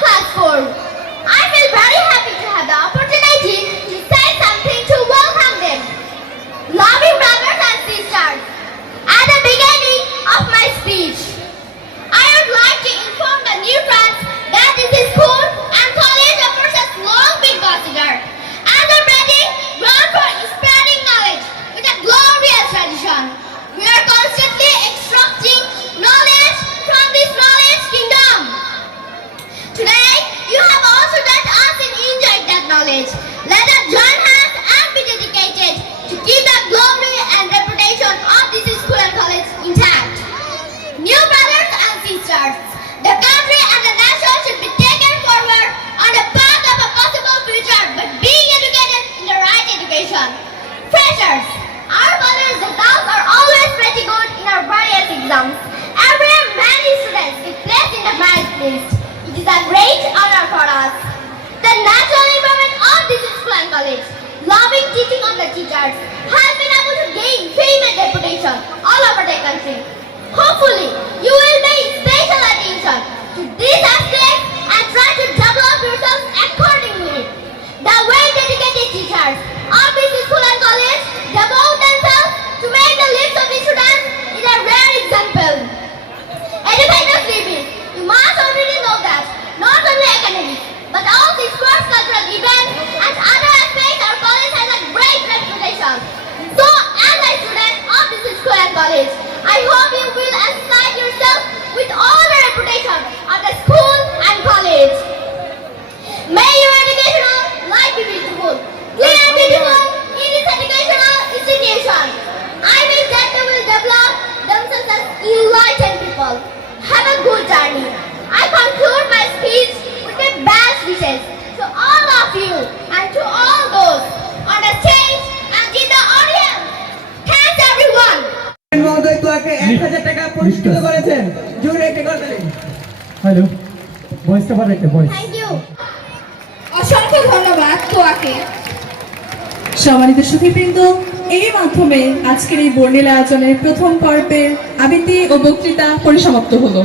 class 4. I feel very happy to have the opportunity to say something to welcome them. Loving brothers and sisters, at the beginning of my speech, I would like to inform the new friends that this is school and college offers us long been considered as a ready ground for spreading knowledge with a glorious tradition. We are constantly extracting knowledge from this knowledge kingdom. Today, you have also let us enjoy that knowledge. Let us join hands and be dedicated to keep the glory and reputation of this school and college intact. New brothers and sisters, the country and the nation should be taken forward on the path of a possible future by being educated in the right education. Freshers, our college results are always pretty good in our various exams. Every year many students get placed in the merit list. It is a great honor for us. The natural environment of this school and college, loving teaching of the teachers, has been able to gain fame and reputation all over the country. Hopefully, you will pay special attention to these aspects and try to develop yourselves accordingly. The way dedicated teachers of this school and college devote themselves to make the lives of the students is a rare example. Educators living, you must already know that not only academics, but also sports, cultural events, and other aspects our college has a great reputation. So, as a student of this school and college, I hope you will associate yourself with all the reputation of the school and college. May your educational life be beautiful, clean and beautiful in this educational institution. I wish that they will develop themselves as enlightened people. Have a good journey. I conclude my speech with my best wishes to all of you and to all those on the stage and in the audience. Thanks everyone. মহোদয় তোয়াকে 1000 টাকা পুরস্কৃত করেছেন। জোরে একটা করতালি। Hello ভয়েসটা বাড়াইতে voice. Thank you. অসংখ্য ধন্যবাদ তোয়াকে। সম্মানিত সুধীবৃন্দ, এর মাধ্যমে আজকের এই বর্ণিল আয়োজনের প্রথম পর্বের আবৃত্তি ও বক্তৃতা পরিসমাপ্ত হলো।